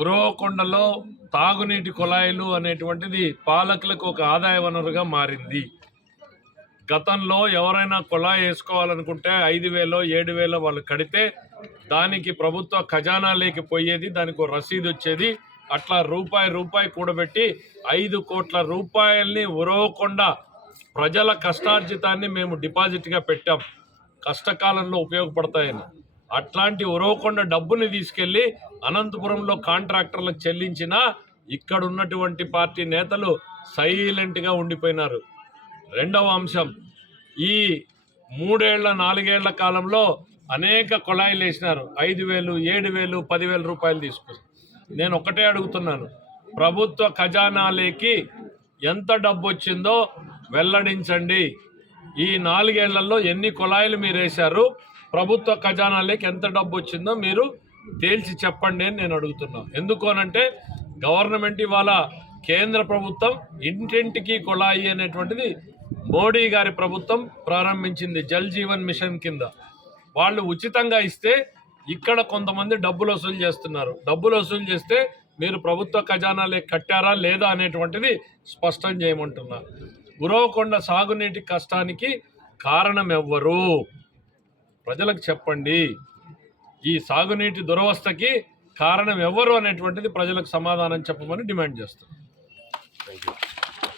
ఉరవకొండలో తాగునీటి కుళాయిలు అనేటువంటిది పాలకులకు ఒక ఆదాయ వనరుగా మారింది. గతంలో ఎవరైనా కుళాయి వేసుకోవాలనుకుంటే ఐదు వేలో ఏడు వేలో వాళ్ళు కడితే దానికి ప్రభుత్వ ఖజానాలోకి పోయేది దానికి ఒక రసీదు వచ్చేది. అట్లా రూపాయి రూపాయి కూడబెట్టి ఐదు కోట్ల రూపాయల్ని ఉరవకుండా ప్రజల కష్టార్జితాన్ని మేము డిపాజిట్గా పెట్టాం. కష్టకాలంలో ఉపయోగపడతాయని. అట్లాంటి ఉరవకొండ డబ్బుని తీసుకెళ్ళి అనంతపురంలో కాంట్రాక్టర్లకు చెల్లించినా ఇక్కడ ఉన్నటువంటి పార్టీ నేతలు సైలెంట్గా ఉండిపోయినారు. రెండవ అంశం ఈ మూడేళ్ళ నాలుగేళ్ళ కాలంలో అనేక కుళాయిలు వేసినారు. ఐదు వేలు ఏడు వేలు పదివేల రూపాయలు తీసుకుని. నేను ఒకటే అడుగుతున్నాను ప్రభుత్వ ఖజానాలేకి ఎంత డబ్బు వచ్చిందో వెల్లడించండి. ఈ నాలుగేళ్ళలో ఎన్ని కుళాయిలు మీరు వేశారు? ప్రభుత్వ ఖజానాలోకి ఎంత డబ్బు వచ్చిందో మీరు తేల్చి చెప్పండి అని నేను అడుగుతున్నాను ఎందుకోనంటే గవర్నమెంట్ ఇవాళ కేంద్ర ప్రభుత్వం ఇంటింటికి కుళాయి అనేటువంటిది మోడీ గారి ప్రభుత్వం ప్రారంభించింది జల్ జీవన్ మిషన్ కింద. వాళ్ళు ఉచితంగా ఇస్తే ఇక్కడ కొంతమంది డబ్బులు వసూలు చేస్తున్నారు. డబ్బులు వసూలు చేస్తే మీరు ప్రభుత్వ ఖజానాలే కట్టారా లేదా అనేటువంటిది స్పష్టం చేయమంటున్నా. గురవకొండ సాగునీటి కష్టానికి కారణం ఎవ్వరు? ప్రజలకు చెప్పండి. ఈ సాగునీటి దురవస్థకి కారణం ఎవరు అనేటువంటిది ప్రజలకు సమాధానం చెప్పమని డిమాండ్ చేస్తున్నాం. Thank you